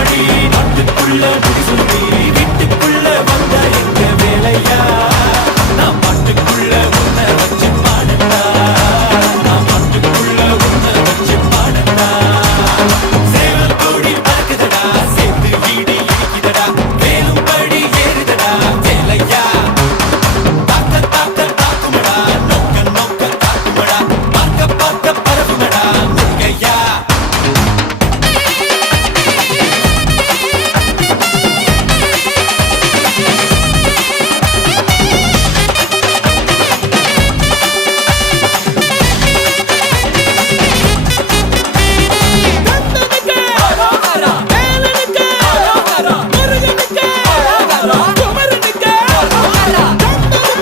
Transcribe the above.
நாடி நாட்டுக்குள்ள புதுசுமே